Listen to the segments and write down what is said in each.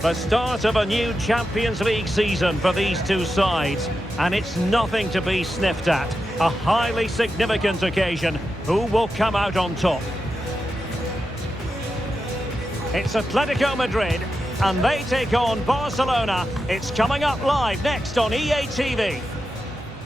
The start of a new Champions League season for these two sides, and it's nothing to be sniffed at. A highly significant occasion. Who will come out on top? It's Atletico Madrid, and they take on Barcelona. It's coming up live next on EA TV.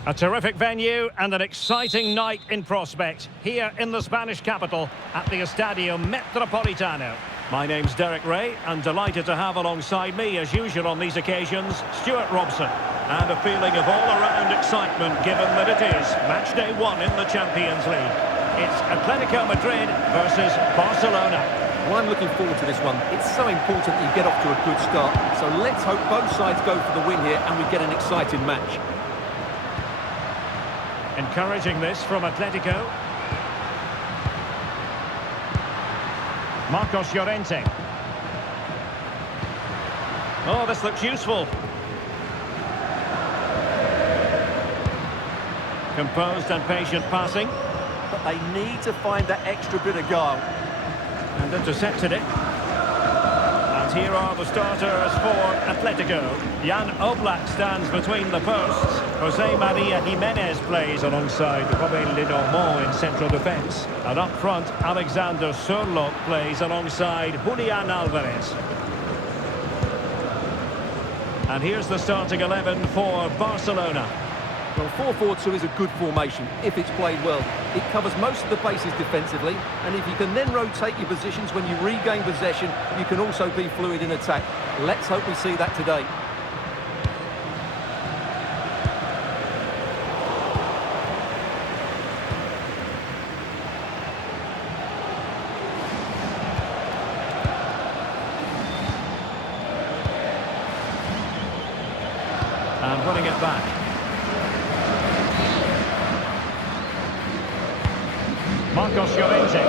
A terrific venue and an exciting night in prospect here in the Spanish capital at the Estadio Metropolitano. My name's Derek Ray, and delighted to have alongside me, as usual on these occasions, Stuart Robson. And a feeling of all-around excitement, given that it is match day 1 in the Champions League. It's Atletico Madrid versus Barcelona. Well, I'm looking forward to this one. It's so important you get off to a good start. So let's hope both sides go for the win here and we get an exciting match. Encouraging this from Atletico. Marcos Llorente. Oh, this looks useful. Composed and patient passing. But they need to find that extra bit of guile. And intercepted it. And here are the starters for Atletico. Jan Oblak stands between the posts. Jose Maria Jimenez plays alongside Robin Lenormand in central defence. And up front, Alexander Sørloth plays alongside Julian Alvarez. And here's the starting 11 for Barcelona. Well, 4-4-2 is a good formation if it's played well. It covers most of the bases defensively, and if you can then rotate your positions when you regain possession, you can also be fluid in attack. Let's hope we see that today. And running it back. Marcos Llorente.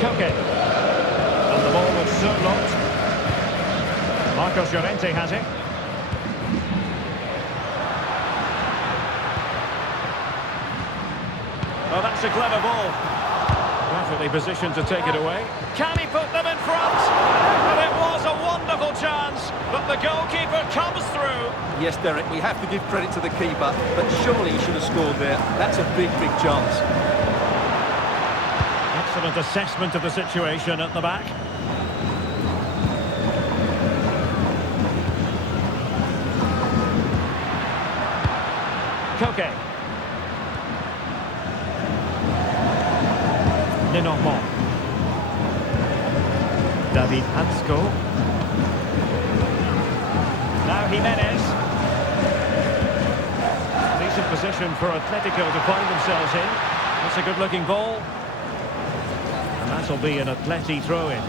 Koke. And the ball with Sørloth. Marcos Llorente has it. Oh, that's a clever ball. Perfectly positioned to take it away. Can he put them in front? And it was a wonderful chance, but the goalkeeper comes through. Yes, Derek, we have to give credit to the keeper, but surely he should have scored there. That's a big, big chance. Excellent assessment of the situation at the back. Koke. Lenormand. David Hansko. Now Jimenez. Decent position for Atletico to find themselves in. That's a good-looking ball. And that'll be an Atleti throw-in.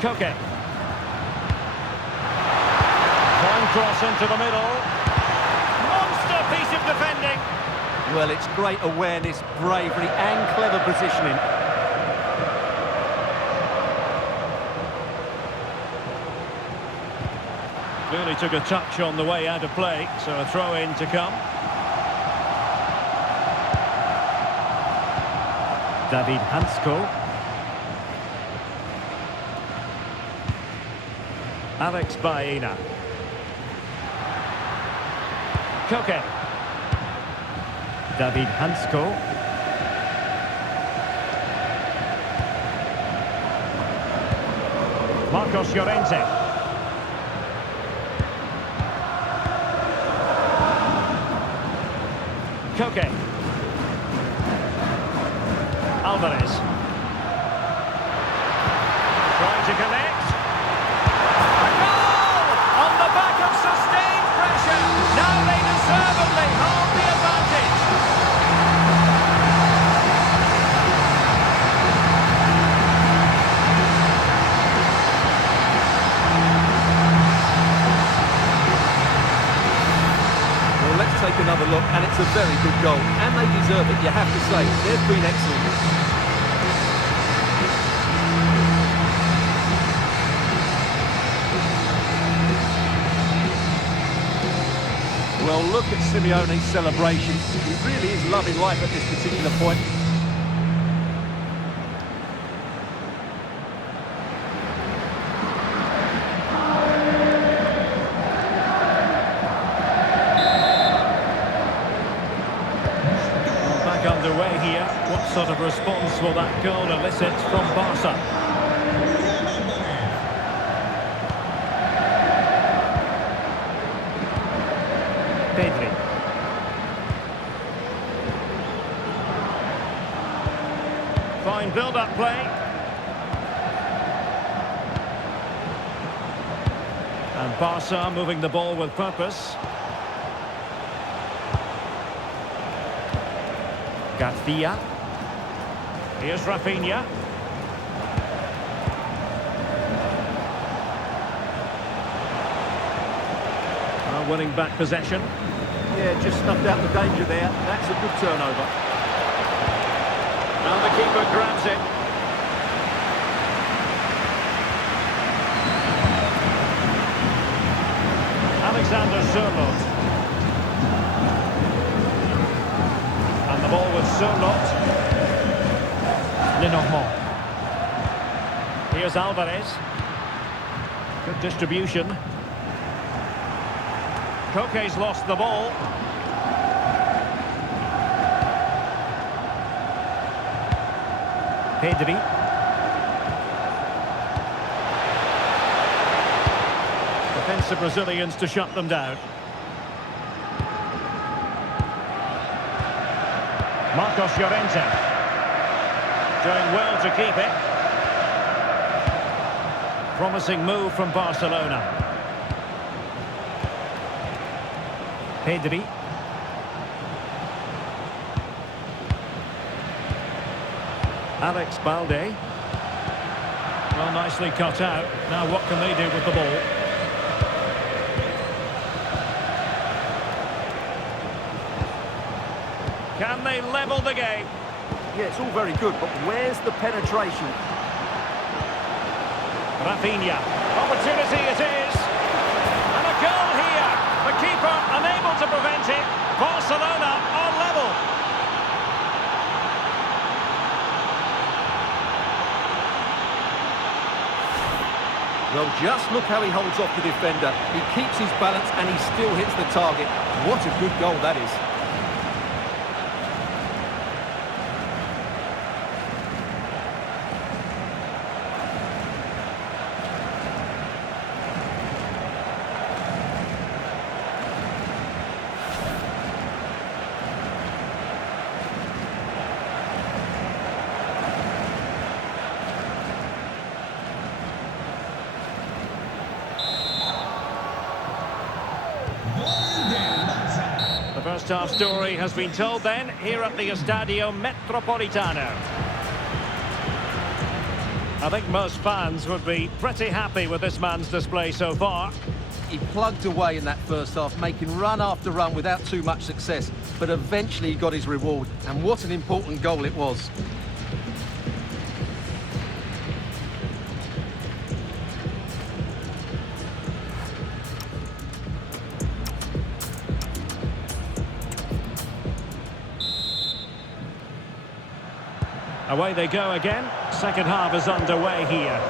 Koke. Fine cross into the middle. Monster piece of defending. Well, it's great awareness, bravery and clever positioning. Clearly took a touch on the way out of play, so a throw-in to come. David Hansko. Alex Baena. Koke. David Hansko. Marcos Llorente. Koke. Alvarez. Trying to connect. A goal! On the back of sustained pressure. Now they deservedly hold the advantage. Well, let's take another look, and it's a very good goal. And they deserve it, you have to say. They've been excellent. Well, look at Simeone's celebration. He really is loving life at this particular point. Back underway here. What sort of response will that goal elicit from Barca? Pedri. Fine build-up play. And Barca moving the ball with purpose. Garcia. Here's Rafinha. Winning back possession. Yeah, just snuffed out the danger there. That's a good turnover. Now the keeper grabs it. Alexander Sørloth. And the ball with Sørloth. Lenormand. Here's Alvarez. Good distribution. Koke's lost the ball. Pedri. Defensive Brazilians to shut them down. Marcos Llorente. Doing well to keep it. Promising move from Barcelona. Pedri. Alex Balde. Well, nicely cut out. Now what can they do with the ball? Can they level the game? Yeah, it's all very good, but where's the penetration? Rafinha. Opportunity it is. And a goal here. The keeper unable to prevent it. Barcelona on level. Well, just look how he holds off the defender. He keeps his balance and he still hits the target. What a good goal that is. The first half story has been told then, here at the Estadio Metropolitano. I think most fans would be pretty happy with this man's display so far. He plugged away in that first half, making run after run without too much success, but eventually he got his reward, and what an important goal it was. Away they go again. Second half is underway here.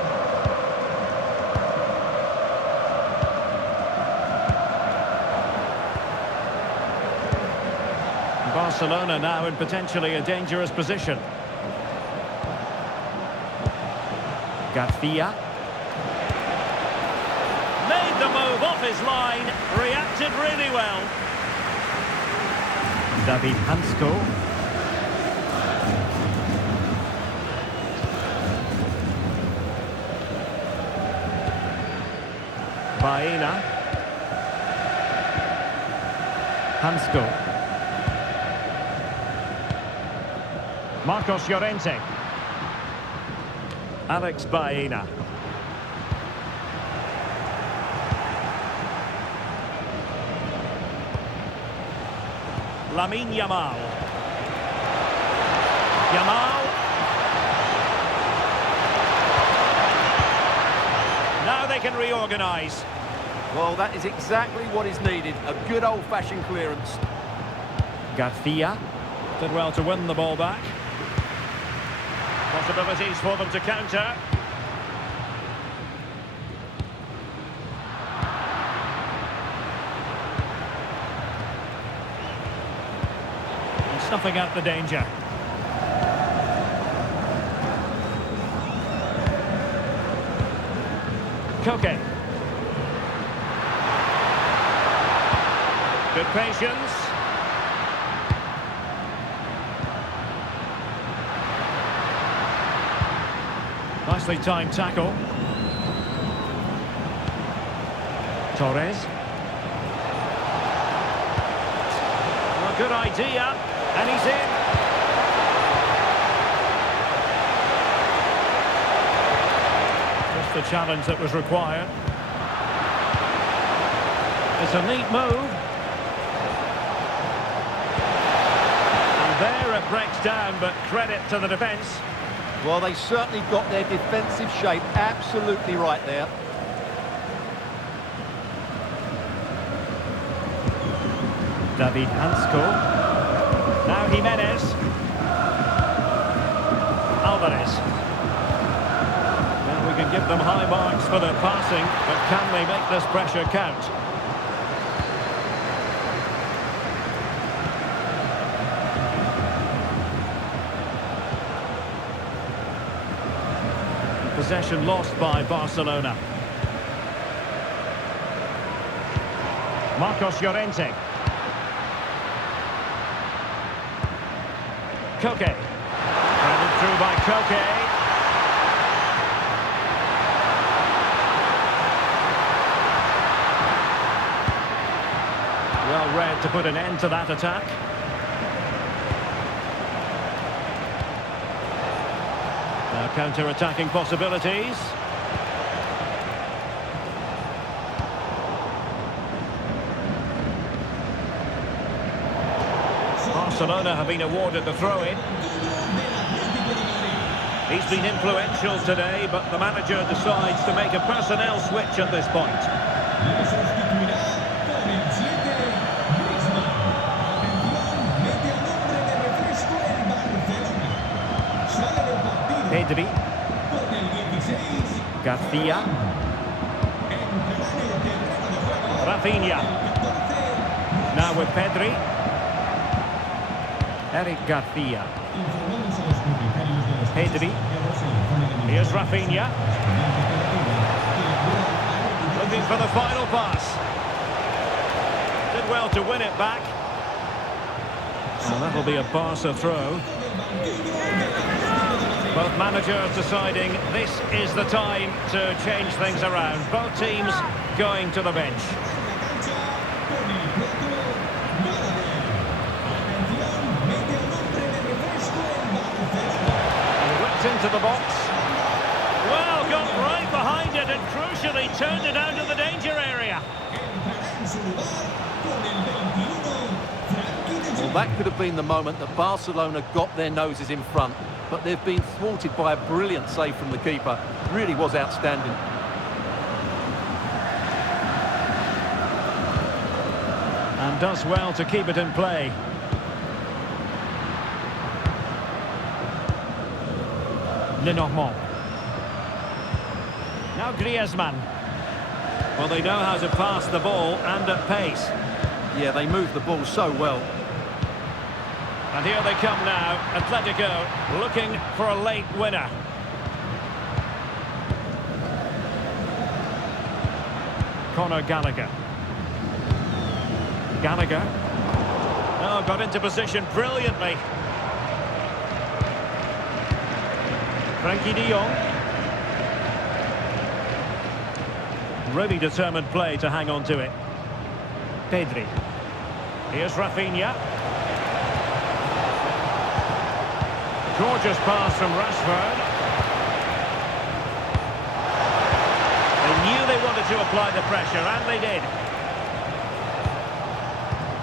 Barcelona now in potentially a dangerous position. Garcia. Made the move off his line. Reacted really well. David Hansko. Baena. Hansko. Marcos Llorente. Alex Baena. Lamine Yamal. Yamal. Now they can reorganise. Well, that is exactly what is needed. A good old-fashioned clearance. Garcia did well to win the ball back. Possibilities for them to counter. And snuffing out the danger. Koke. Good patience. Nicely timed tackle. Torres. Well, good idea. And he's in. Just the challenge that was required. It's a neat move. And there it breaks down, but credit to the defence. Well, they certainly got their defensive shape absolutely right there. David Hansko. Now Jimenez. Alvarez. Well, we can give them high marks for their passing, but can they make this pressure count? Possession lost by Barcelona. Marcos Llorente. Koke. Handed through by Koke. Well read to put an end to that attack. Now counter-attacking possibilities. Barcelona have been awarded the throw-in. He's been influential today, but the manager decides to make a personnel switch at this point. Pedri. Garcia. Rafinha. Now with Pedri. Eric Garcia. Pedri. Here's Rafinha. Looking for the final pass. Did well to win it back. And that'll be a Barca throw. Both managers deciding this is the time to change things around. Both teams going to the bench. And whipped into the box. Well, got right behind it and crucially turned it out of the danger area. Well, that could have been the moment that Barcelona got their noses in front. But they've been thwarted by a brilliant save from the keeper. Really was outstanding. And does well to keep it in play. Lenormand. Now Griezmann. Well, they know how to pass the ball and at pace. Yeah, they move the ball so well. And here they come now, Atletico looking for a late winner. Conor Gallagher. Gallagher. Oh, got into position brilliantly. Frankie de Jong. Really determined play to hang on to it. Pedri. Here's Rafinha. Gorgeous pass from Rashford. They knew they wanted to apply the pressure, and they did.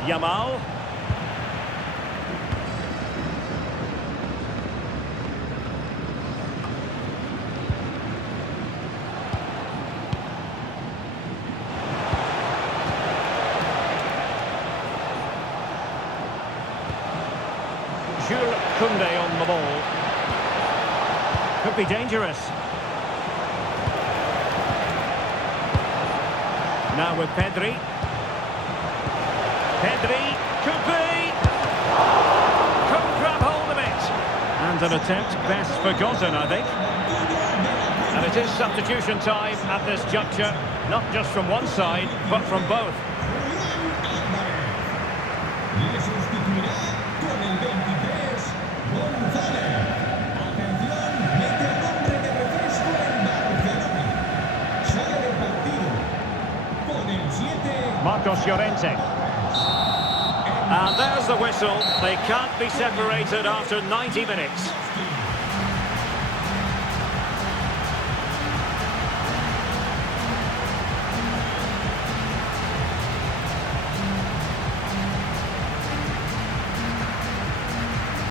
Yamal. Jules Koundé on the ball. Could be dangerous. Now with Pedri. Pedri could be. Couldn't grab hold of it. And an attempt best forgotten, I think. And it is substitution time at this juncture, not just from one side, but from both. Le sustituirá con el 23, González. Atención, mete el nombre de refresco en Barcelona. Sale del partido con el 7. Marcos Llorente. And there's the whistle. They can't be separated after 90 minutes.